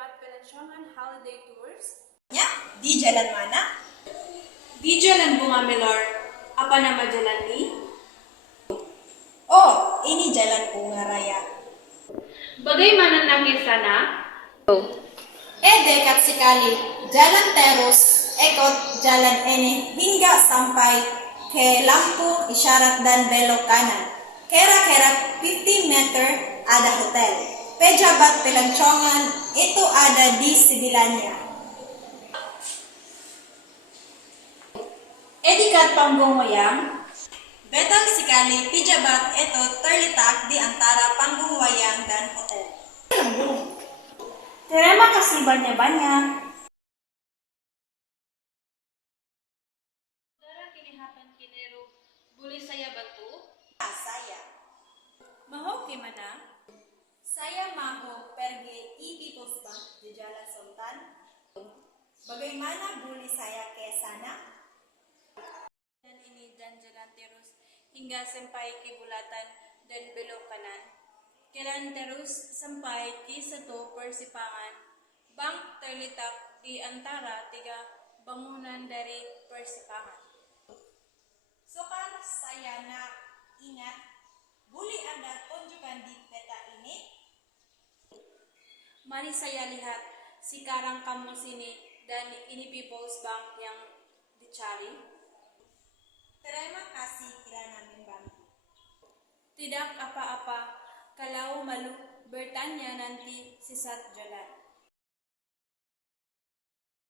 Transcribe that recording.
dapat Pelancongan Holiday Tours? Nya, di jalan mana? Di Jalan Bunga Melor. Apa nama jalan ni? Oh, ini Jalan Bunga Raya. Bagaimana nak ke sana? Dekat sekali. Jalan terus, ikut jalan ini hingga sampai ke lampu isyarat dan belok kanan. Kira-kira 50 meter ada hotel. Pejabat Pelancongan itu ada di sebelahnya. Dekat panggung wayang. Betul sekali, pejabat itu terletak di antara panggung wayang dan hotel. Terima kasih banyak-banyak. Saudara kelihatan kinero, boleh saya bantu? Saya. Mahu ke mana? Saya mau pergi People's Bank di Jalan Sultan. Bagaimana boleh saya ke sana? Dan ini dan jalan terus hingga sampai ke bulatan dan belok kanan. Jalan terus sampai ke satu persimpangan. Bank terletak di antara tiga bangunan dari persimpangan. Sukar saya nak ingat, boleh Anda tunjukkan di peta ini? Mari saya lihat, sekarang kamu sini dan ini People's Bank yang dicari. Terima kasih kirana membantu. Tidak apa-apa, kalau malu bertanya nanti sesat jalan.